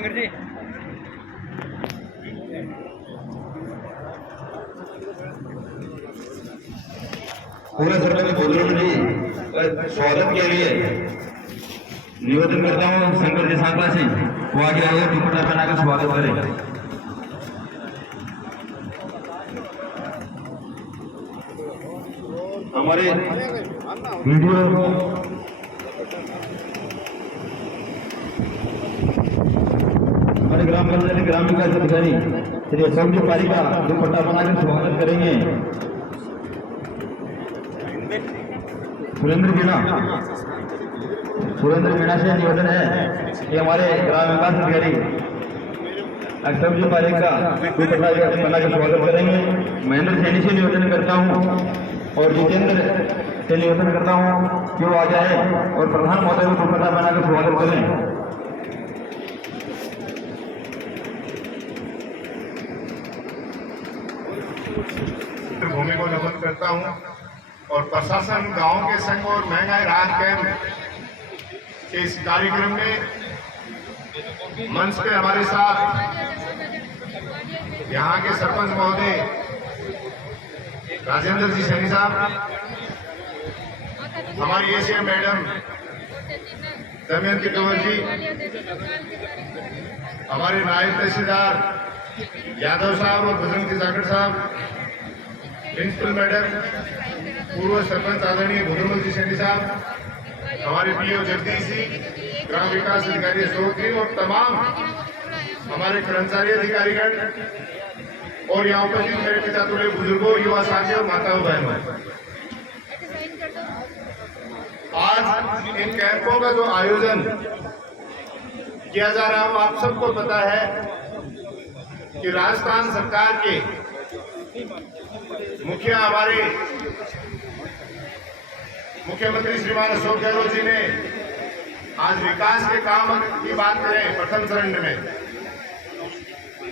शंकर जी। पूरे सर्कल बुजुर्ग जी स्वागत के लिए निवेदन करता हूँ शंकर जी सांकला से वो आगे आए दुपट्टा पहना कर स्वागत करें। हमारे वीडियो हमारे ग्राम पंचायत ग्राम विकास अधिकारी श्री अशोक जी पारी का दुपट्टा बनाकर स्वागत करेंगे। सुरेंद्र मीणा से निवेदन है कि हमारे ग्राम विकास अधिकारी अशोक जी पारी का दुपट्टा बनाकर स्वागत करेंगे। महेंद्र सैनी से निवेदन करता हूँ और जितेंद्र से निवेदन करता हूँ कि वो आ जाए और प्रधान महोदय को दुपट्टा बनाकर स्वागत करें। भूमि को नमन करता हूं और प्रशासन गांव के संघ और महंगाई राहत कैंप के इस कार्यक्रम में मंच पे हमारे साथ यहां के सरपंच महोदय राजेंद्र जी सैनी साहब, हमारी एसीएम मैडम दमयंती कंवर जी, हमारे नायब तहसीलदार यादव साहब और बजरंग जी जाखड़ साहब, प्रिंसिपल मैडम, पूर्व सरपंच आदरणीय भुजरमल जी सैनी साहब, हमारे पीओ जगदीश जी, ग्राम विकास अधिकारी अशोक जी और तमाम हमारे कर्मचारी अधिकारीगण और यहाँ उपस्थित मेरे पिता तुल्य बुजुर्गों, युवा साथी और माताओं बहनों, आज इन कैंपों का जो आयोजन किया जा रहा है, आप सबको पता है कि राजस्थान सरकार के मुखिया हमारे मुख्यमंत्री श्रीमान अशोक गहलोत जी ने आज विकास के काम की बात करें प्रथम चरण में,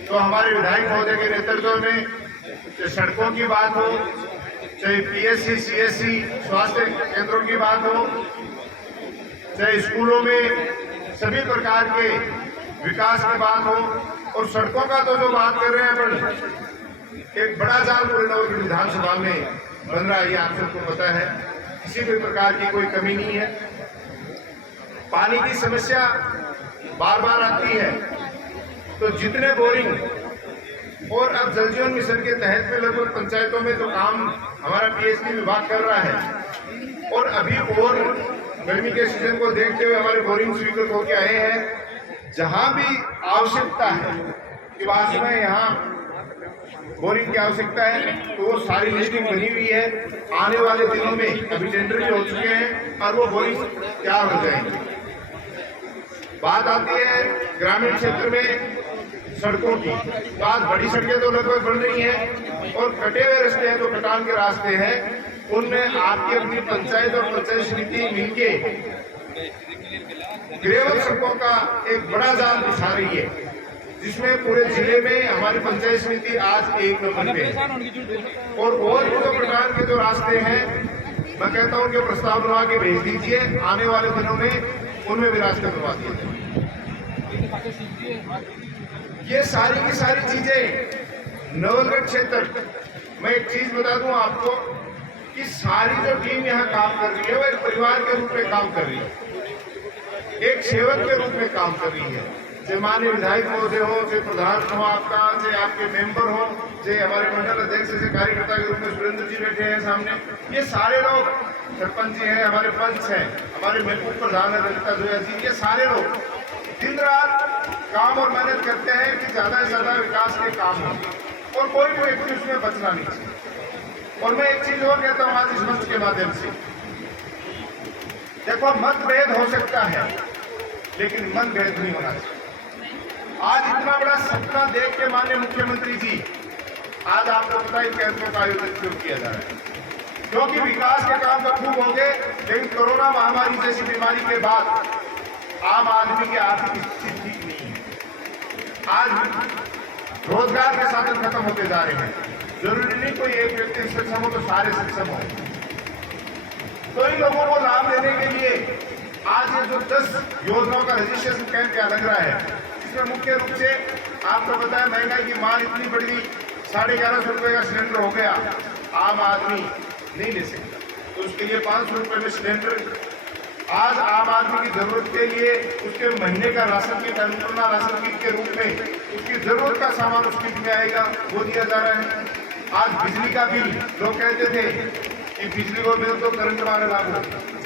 तो हमारे विधायक महोदय के नेतृत्व में चाहे सड़कों की बात हो, चाहे पीएससी सीएससी स्वास्थ्य केंद्रों की बात हो, चाहे स्कूलों में सभी प्रकार के विकास की बात हो, और सड़कों का तो जो बात कर रहे हैं अपन एक बड़ा जाल पूरे विधानसभा में बन रहा है, ये आप सबको पता है, किसी भी प्रकार की कोई कमी नहीं है। पानी की समस्या बार बार आती है, तो जितने बोरिंग और अब जल जीवन मिशन के तहत में लगभग पंचायतों में तो काम हमारा पीएचडी विभाग कर रहा है, और अभी और गर्मी के सीजन को देखते हुए हमारे बोरिंग स्वीकृत होकर आए हैं। जहां भी आवश्यकता है कि वास्तव में यहाँ बोरिंग की आवश्यकता है, तो वो सारी लिस्टिंग बनी हुई है। आने वाले दिनों में अभी टेंडर भी हो चुके हैं और वो बोरिंग तैयार हो जाएंगे। बात आती है ग्रामीण क्षेत्र में सड़कों की, तो आज बड़ी सड़कें तो लगभग बन रही हैं और कटे हुए रास्ते हैं, तो कटान के रास्ते हैं, उनमें आपकी अपनी पंचायत और पंचायत समिति मिलके ग्रेवल सड़कों का एक बड़ा जाल बिछा रही है, जिसमें पूरे जिले में हमारी पंचायत समिति आज एक नंबर पे है। और जो प्रकार के जो रास्ते हैं, मैं कहता हूं कि प्रस्ताव बना के भेज दीजिए, आने वाले दिनों में उनमें भी रास्ते बनवा दिए जाए। ये सारी की सारी चीजें नवलगढ़ क्षेत्र, मैं एक चीज बता दूं आपको कि सारी जो टीम यहाँ काम कर रही है वो एक परिवार के रूप में काम कर रही है, एक सेवक के रूप में काम कर रही है। चाहे माननीय विधायक महोदय हो, चाहे प्रधान हो आपका, चाहे आपके मेंबर हो, चाहे हमारे मंडल अध्यक्ष से कार्यकर्ता के रूप में सुरेंद्र जी बैठे हैं सामने, ये सारे लोग, सरपंच जी हैं, हमारे पंच हैं, हमारे महबूब प्रधान है ललिता जोया जी, ये सारे लोग दिन रात काम और मेहनत करते हैं कि ज्यादा से ज्यादा विकास के काम हो, और कोई भी व्यक्ति उसमें बचना नहीं चाहिए। और मैं एक चीज और कहता हूँ आज इस मंच के माध्यम से, देखो मतभेद हो सकता है लेकिन मतभेद नहीं होना चाहिए। आज इतना बड़ा सपना देख के माननीय मुख्यमंत्री जी आज आपको पता है कैंपों का आयोजन क्यों किया जा रहा है, क्योंकि विकास के काम तो खूब होंगे, लेकिन कोरोना महामारी जैसी बीमारी के बाद आम आदमी की आर्थिक स्थिति ठीक नहीं है। आज रोजगार के साधन खत्म होते जा रहे हैं, जरूरी नहीं कोई एक व्यक्ति सक्षम हो तो सारे सक्षम हो। तो इन लोगों को लाभ देने के लिए आज ये जो 10 योजनाओं का रजिस्ट्रेशन कैंप क्या लग रहा है, इसमें मुख्य रूप से आपको पता है महंगाई की मार इतनी बढ़ गई, 1150 रुपये का सिलेंडर हो गया, आम आदमी नहीं ले सकता। तो उसके लिए 500 रुपये में सिलेंडर, आज आम आदमी की जरूरत के लिए उसके महीने का ration kit, Annapurna ration kit के रूप में उसकी जरूरत का सामान उस किट में आएगा, वो दिया जा रहा है। आज बिजली का बिल, लोग कहते थे कि बिजली को बिल तो करंट मारे लागू,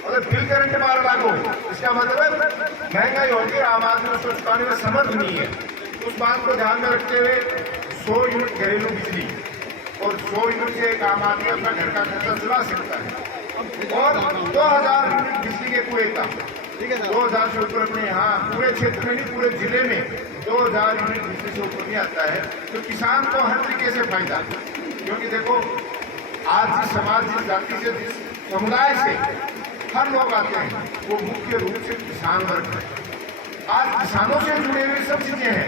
अगर बिल करंट मारे लागू इसका मतलब महंगाई होगी, आम आदमी उसको चुकाने में समर्थ नहीं है। उस बात को ध्यान में रखते हुए 100 यूनिट घरेलू बिजली और 100 यूनिट से एक आम आदमी अपना घर का खर्चा चला सकता है, और 2000 यूनिट बिजली के कुएं का, 2000 से ऊपर अपने यहाँ पूरे क्षेत्र में नहीं, पूरे जिले में 2000 यूनिट बिजली से ऊपर नहीं आता है, तो किसान को हर तरीके से फायदा। क्योंकि देखो आज जिस समाज, जिस जाति से, जिस समुदाय से हर लोग आते हैं, वो मुख्य रूप से किसान वर्ग है। आज किसानों से जुड़े हुए सब चीजें हैं,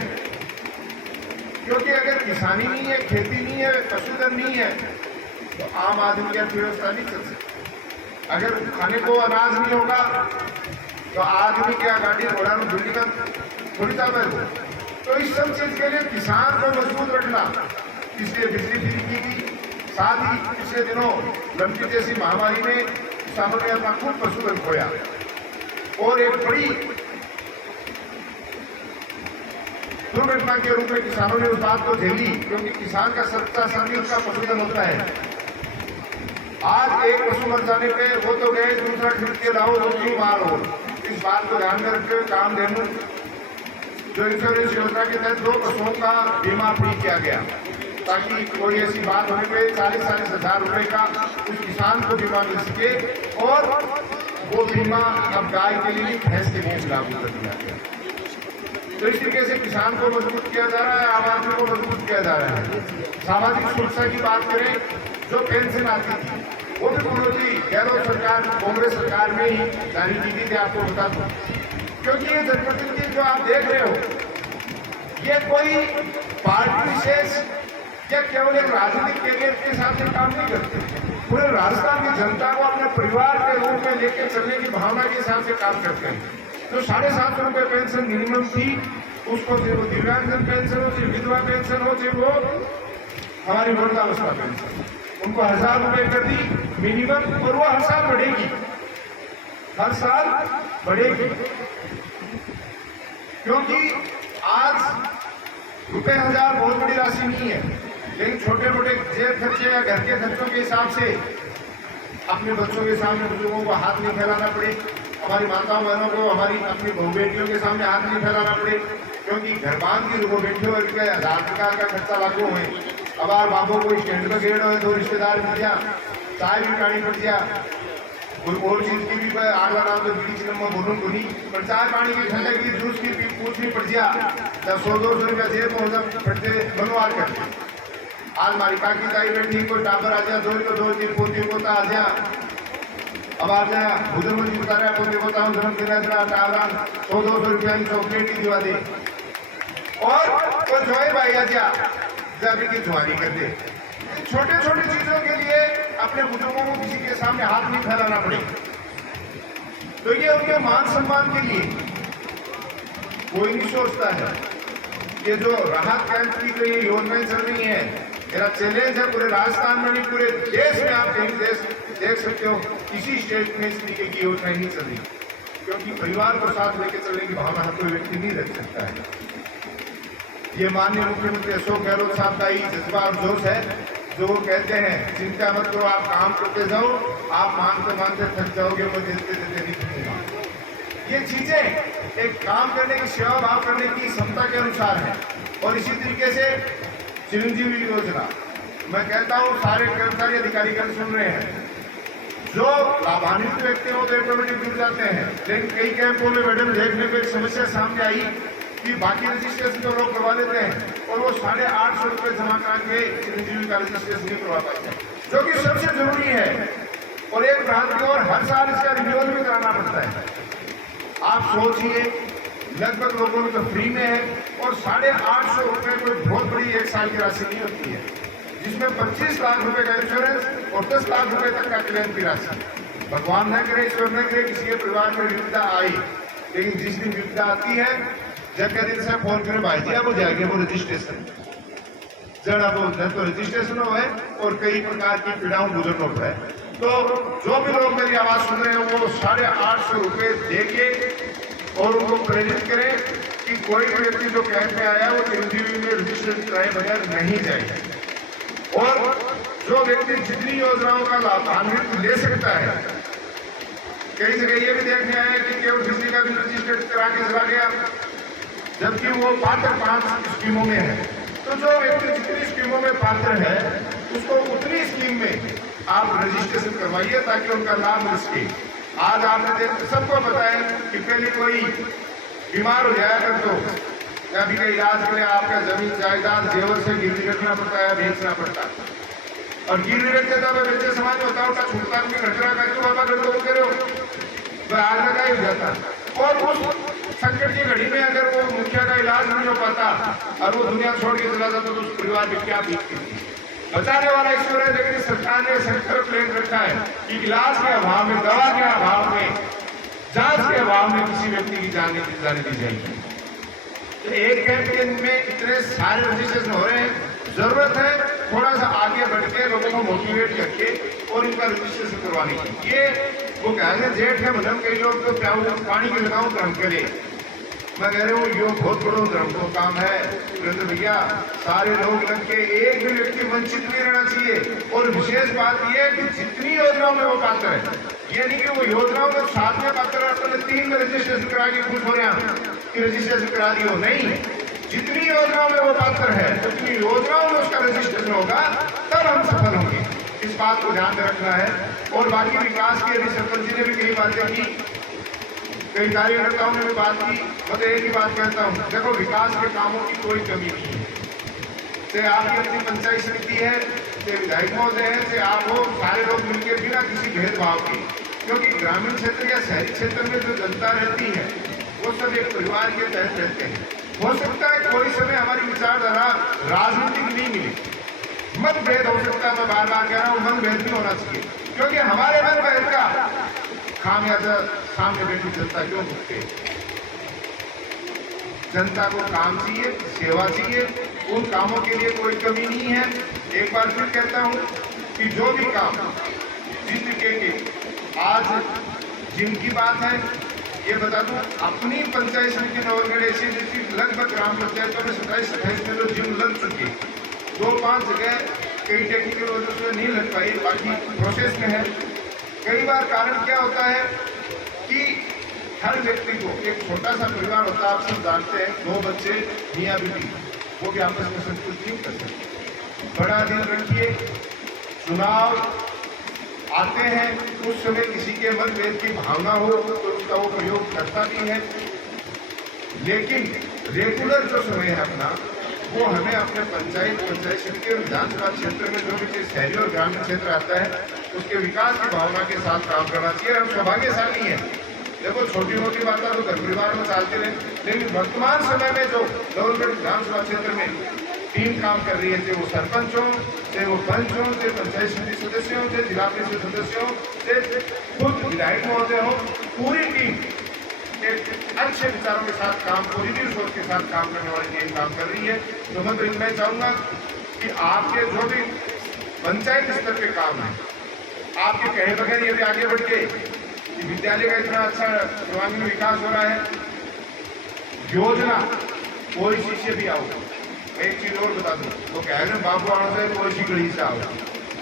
क्योंकि अगर किसानी नहीं है, खेती नहीं है, पशुधन नहीं है, तो आम आदमी की अर्थव्यवस्था नहीं चल सकती। अगर खाने को अनाज नहीं होगा तो आदमी क्या गाड़ी घोड़ा में धुली का थोड़ी सा है। तो इस सब चीज के लिए किसान को मजबूत रखना, इसलिए बिजली फ्री की गई। साथ ही पिछले दिनों लंपी जैसी महामारी में किसानों ने अपना खूब पशुधन खोया, और एक बड़ी दुर्घटना के रूप में किसानों ने उस बात को झेली, क्योंकि किसान का सच्चा साथी उसका पशुधन होता है। आज एक पशु मर जाने पे वो तो गए, दूसरा खरीद के लाओ, वो क्यों मार हो। इस बात को ध्यान में रखते हुए कामधेनु जो इंश्योरेंस योजना के तहत 2 पशुओं का बीमा फ्री किया गया, ताकि कोई ऐसी बात होने पे 40-40 हजार रुपए का उस किसान को बीमा मिल सके, और वो बीमा अब गाय के लिए, भैंस के लिए लागू कर दिया गया। तो इस तरीके से किसान को मजबूत किया जा रहा है, आम आदमी को मजबूत किया जा रहा है। सामाजिक सुरक्षा की बात करें, जो पेंशन आती थी वो भी मनोज जी गहलोत सरकार, कांग्रेस सरकार में ही जारी की गई थी, आपको बता दूं। क्योंकि ये जनप्रतिनिधि जो आप देख रहे हो, ये कोई पार्टी विशेष या केवल एक राजनीतिक कैरियर के साथ ये काम नहीं करते, पूरे राजस्थान की जनता को अपने परिवार के रूप में लेकर चलने की भावना के हिसाब से काम करते हैं। तो 750 रुपये पेंशन मिनिमम थी, उसको चाहे वो दिव्यांगजन पेंशन हो, चाहे विधवा पेंशन हो, चाहे वो हमारी वृद्धावस्था पेंशन, उनको 1000 रुपये कर दी मिनिमम, और वो हर साल बढ़ेगी, हर साल बढ़ेगी। क्योंकि आज रुपये 1000 बहुत बड़ी राशि नहीं है, लेकिन छोटे मोटे जेब खर्चे या घर के खर्चों के हिसाब से अपने बच्चों के सामने बुजुर्गों को हाथ नहीं फैलाना पड़े, हमारी माताओं बहनों को, हमारी अपनी बहू बेटियों के सामने हाथ नहीं फैलाना पड़े, क्योंकि घर बांध की जो बेटियों के 1000 प्रकार का खर्चा लागू हुए। अब आप बाबू को स्टैंड में गेड़ हो, 2 रिश्तेदार मिल जा, चाय भी पानी पड़ जा, कोई और चीज की भी आगला नाम तो बीड़ी चिलम बोलूँ को नहीं, पर चाय पानी की ठंडे की जूस की पूछनी पड़ जा, जब 100-200 रुपया जेब में होता फटते बनवार करते। आज हमारी काकी ताई बैठी, कोई टापर आ जा, 2-3 पोती होता आ जा, अब आ जा बुजुर्ग जी बता रहे हैं, पोते होता हूँ जन्मदिन टावरा 100-200 रुपया की चॉकलेट की दिवा दे, और वो जोए भाई आ जा जब की जुआरी कर दे। छोटे छोटे चीजों के लिए अपने बुजुर्गों को किसी के सामने हाथ नहीं फैलाना पड़े, तो ये उनके मान सम्मान के लिए कोई नहीं सोचता है। ये जो राहत कैंप की जो ये योजनाएं चल रही हैं, मेरा चैलेंज है पूरे राजस्थान में नहीं, पूरे देश में आप कहीं देश देख सकते हो, किसी स्टेट में इस तरीके की योजनाएं नहीं चल रही, क्योंकि परिवार को साथ लेकर चलने की भावना हर कोई व्यक्ति नहीं रख सकता है। ये माननीय मुख्यमंत्री अशोक गहलोत साहब का ही जज्बा और जोश है, जो वो कहते हैं चिंता मत करो, आप काम करते जाओ, आप मानते मानते थक जाओगे, मैं देते देते नहीं थकूंगा। ये चीजें एक काम करने की, सेवा भाव करने की क्षमता के अनुसार है। और इसी तरीके से चिरंजीवी योजना, मैं कहता हूँ सारे कर्मचारी अधिकारीगण सुन रहे हैं, जो लाभान्वित व्यक्ति हो तो ऑटोमेटिक जुड़ जाते हैं, लेकिन कई कैंपों में मैडम देखने को एक समस्या सामने आई कि बाकी रजिस्ट्रेशन तो लोग करवा लेते हैं और वो 850 रुपये जमा करा के चिरंजीवी का रजिस्ट्रेशन नहीं करवा पाते, जो कि सबसे जरूरी है। और एक बात की और हर साल इसका रिन्यूअल भी कराना पड़ता है। आप सोचिए, लगभग लोगों में तो फ्री में है, और 850 रुपये कोई बहुत बड़ी एक साल की राशि नहीं होती है, जिसमें 25 लाख रुपए का इंश्योरेंस और 10 लाख रुपए तक का क्लेम की राशि। भगवान न करे, ईश्वर न करे किसी के परिवार में विपदा आई, लेकिन जिस दिन विपदा आती है जब के दिन से फोन करे भाई जी अब हो जाएगा वो रजिस्ट्रेशन जरा वो तो रजिस्ट्रेशन हो है और कई प्रकार की पीड़ाओं गुजरना पड़ा है। तो जो भी लोग मेरी आवाज सुन रहे हैं वो 850 रुपए दे के और उनको प्रेरित करें कि कोई भी व्यक्ति जो कैंप में आया वो चिरंजीवी में रजिस्ट्रेशन कराए बगैर नहीं जाए। और जो व्यक्ति जितनी योजनाओं का लाभान्वित ले सकता है, कई जगह ये भी देखने आया कि केवल बिजली का बिल रजिस्ट्रेट करा के चला गया जबकि वो पात्र 5 स्कीमों में है। तो जो व्यक्ति जितनी स्कीमों में पात्र है उसको उतनी स्कीम में आप रजिस्ट्रेशन करवाइए ताकि उनका लाभ मिल सके। आज आपने सबको पता है कि पहले कोई बीमार हो जाया कर तो या भी कहीं इलाज के लिए आपका जमीन जायदाद जेवर से गिरवी रखना पड़ता है, बेचना पड़ता है। और गिरवी रख देता है बच्चे समाज में होता है छूटता में घटना का क्यों बाबा कर दो करो वह आग लगा ही हो जाता। और उस संकट की घड़ी में अगर वो मुखिया का इलाज नहीं हो पाता और वो दुनिया छोड़ के चला जाता तो उस परिवार में क्या बीतती थी। बचाने वाला ईश्वर है, लेकिन सरकार ने संकल्प ले रखा है कि इलाज के अभाव में, दवा के अभाव में, जांच के अभाव में किसी व्यक्ति की जान नहीं जाने दी जाएगी। तो एक कैंप के में इतने सारे रजिस्ट्रेशन हो रहे हैं, जरूरत है थोड़ा सा आगे बढ़ के लोगों को मोटिवेट करके और इनका रजिस्ट्रेशन करवाने की। ये वो कहेंगे जेठ है मतलब कई लोग तो क्या पानी के लगाओ धर्म करे, मैं कह रहा हूँ ये बहुत बड़ा धर्म को काम है सुरेंद्र भैया। सारे लोग लग के एक भी व्यक्ति वंचित नहीं रहना चाहिए। और विशेष बात यह है कि जितनी योजनाओं में वो पात्र है, ये नहीं कि वो योजनाओं में साथ में पात्र रहता है 3 में रजिस्ट्रेशन करा के खुश हो रहे हैं कि रजिस्ट्रेशन करा दियो, नहीं। जितनी योजनाओं में वो पात्र है उतनी योजनाओं में उसका रजिस्ट्रेशन होगा तब हम सफल होंगे। इस बात को ध्यान में रखना है। और बाकी विकास के लिए सरपंच जी ने भी कई बातें की, कई कार्यकर्ताओं ने भी बात की। मैं तो एक ही बात कहता हूँ, देखो विकास के कामों की कोई कमी नहीं है। चाहे आपकी अपनी पंचायत समिति है, चाहे विधायक महोदय है, चाहे आप हो, सारे लोग मिलकर बिना किसी भेदभाव के, क्योंकि ग्रामीण क्षेत्र या शहरी क्षेत्र में जो जनता रहती है वो सब एक परिवार के तहत रहते हैं। हो सकता है कोई समय हमारी विचारधारा राजनीतिक नहीं मिली, मतभेद हो सकता है। मैं बार बार कह रहा हूँ मतभेद नहीं होना चाहिए, क्योंकि हमारे मतभेद का खामियाजा सामने बैठी जनता क्यों भुगते। जनता को काम चाहिए, सेवा चाहिए, उन कामों के लिए कोई कमी नहीं है। एक बार फिर कहता हूं कि जो भी काम जिस तरीके के आज जिनकी बात है, ये बता दूं अपनी पंचायत समिति नवलगढ़ ऐसी लगभग ग्राम पंचायतों में 27-28 में तो जिम लग चुकी, 2-5 जगह कई टेक्निकल वजह से नहीं लग पाई, बाकी प्रोसेस में है। कई बार कारण क्या होता है कि हर व्यक्ति को एक छोटा सा परिवार होता है, आप सब जानते हैं, 2 बच्चे मियाँ बीवी, वो भी आपस में संतुष्ट नहीं कर सकते। बड़ा दिल रखिए, चुनाव आते हैं उस समय किसी के मतभेद की भावना हो तो उसका वो प्रयोग करता भी है, लेकिन रेगुलर जो समय है अपना वो हमें अपने पंचायत समिति और विधानसभा क्षेत्र में जो भी शहरी और ग्रामीण क्षेत्र आता है उसके विकास की भावना के साथ काम करना चाहिए। हम सौभाग्यशाली हैं, देखो छोटी मोटी बातें तो घर परिवार में चलती रहे, लेकिन वर्तमान समय में जो नवलगढ़ विधानसभा क्षेत्र में टीम काम कर रही है, चाहे वो सरपंच हो, चाहे वो पंच हो, चाहे पंचायत समिति सदस्य हो, चाहे जिला परिषद सदस्य हो, चाहे खुद विधायक महोदय हो, पूरी टीम एक अच्छे विचारों के साथ काम, पॉजिटिव सोच के साथ काम करने वाली टीम काम कर रही है। तो मैं तो इतना चाहूँगा कि आपके जो भी पंचायत स्तर पे काम है, आपके कहे बगैर यदि आगे बढ़ के विद्यालय का इतना अच्छा ग्रामीण विकास हो रहा है, योजना कोई शिष्य भी आओ, एक चीज और बता दूं, तो कह रहे बाबू आना से कोई गली से आओ,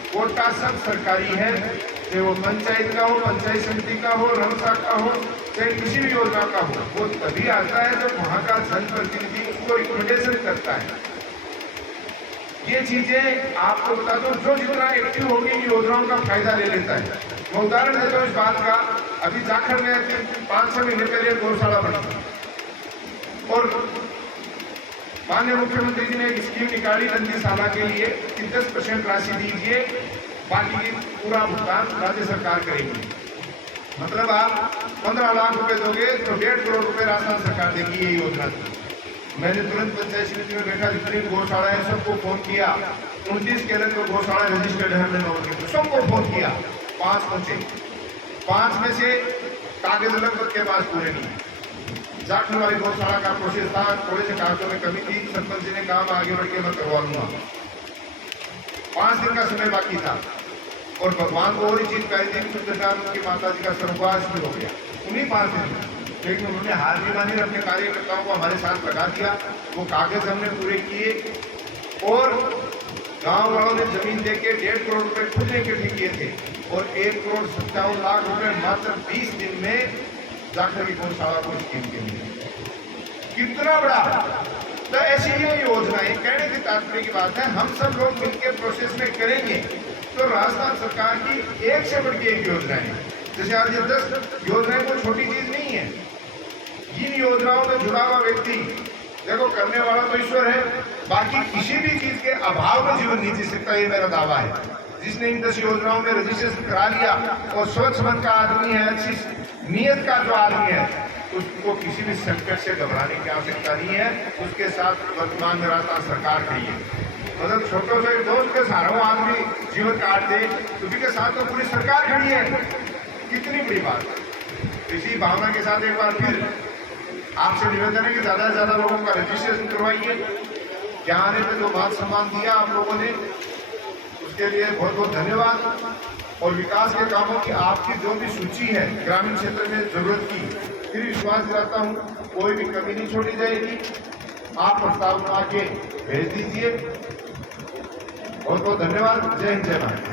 कोटा सब सरकारी है, चाहे वो पंचायत का हो, पंचायत समिति का हो, रमसा का हो, चाहे किसी भी योजना का हो, वो तभी आता है जब वहां का जनप्रतिनिधि उसको रिकमेंडेशन करता है। ये चीजें आपको बता दो, जो जितना एक्टिव होगी योजनाओं का फायदा ले लेता है। मैं उदाहरण देता हूँ इस बात का, अभी जाखड़ में 5-6 महीने पहले गौशाला बनी और माननीय मुख्यमंत्री जी ने एक स्कीम निकाली नंदीशाला के लिए कि 10% राशि दीजिए, बाकी की पूरा भुगतान राज्य सरकार करेगी। मतलब आप 15 लाख रुपए दोगे तो 1.5 करोड़ रुपए राजस्थान सरकार देगी, ये योजना थी। मैंने तुरंत पंचायत समिति में बैठा, जितनी गौशाला है सबको फोन किया, 29 के तो गौशाला रजिस्टर्ड है हमने, सबको फोन किया, 5 पहुंचे, 5 में से कागज लगभग के पास पूरे नहीं, जाखल वाली गौशाला का प्रोसेस था, थोड़े से कागजों में कमी थी, सरपंच जी ने कहा मैं आगे बढ़ के मैं करवा लूंगा। 5 दिन का समय बाकी था और भगवान को और ही चीज कही थी, उनकी माता जी का स्वर्गवास भी हो गया उन्हीं 5 दिन में। लेकिन उन्होंने हार नहीं मानी, अपने कार्यकर्ताओं को हमारे साथ लगा दिया। वो कागज हमने पूरे किए और गांव वालों ने जमीन देके 1.5 करोड़ रुपए खुद इकट्ठे किए थे और 1,57,00,000 रुपए मात्र 20 दिन में जाकर की गौशाला को स्कीम के लिए। कितना बड़ा! तो ऐसी ही योजनाएं, कहने की तात्पर्य की बात है, हम सब लोग मिलकर प्रोसेस में करेंगे तो राजस्थान सरकार की एक से बढ़ के एक योजनाएं, जैसे आज ये 10 योजनाएं कोई छोटी चीज नहीं है। जिन योजनाओं में जुड़ा हुआ व्यक्ति, देखो करने वाला तो ईश्वर है, बाकी किसी भी चीज के अभाव में जीवन नहीं जी सकता, ये मेरा दावा है। जिसने इन 10 योजनाओं में रजिस्ट्रेशन करा लिया और स्वच्छ मन का आदमी है, अच्छी नियत का जो आदमी है, उसको किसी भी संकट से घबराने की आवश्यकता नहीं है। उसके साथ वर्तमान में राजस्थान सरकार खड़ी है। मतलब छोटे से दोस्त के सहारा आदमी जीवन काट दे, उसी के साथ तो पूरी सरकार खड़ी है। कितनी बड़ी बात है। इसी भावना के साथ एक बार फिर आपसे निवेदन है कि ज्यादा से ज्यादा लोगों का रजिस्ट्रेशन करवाइए। यहाँ आने पे जो मान सम्मान दिया आप लोगों ने, उसके लिए बहुत बहुत धन्यवाद। और विकास के कामों की आपकी जो भी सूची है ग्रामीण क्षेत्र में जरूरत की, फिर विश्वास दिलाता हूँ कोई भी कमी नहीं छोड़ी जाएगी। आप प्रस्ताव बना के भेज दीजिए। बहुत बहुत धन्यवाद। जय हिंद, जय भारत।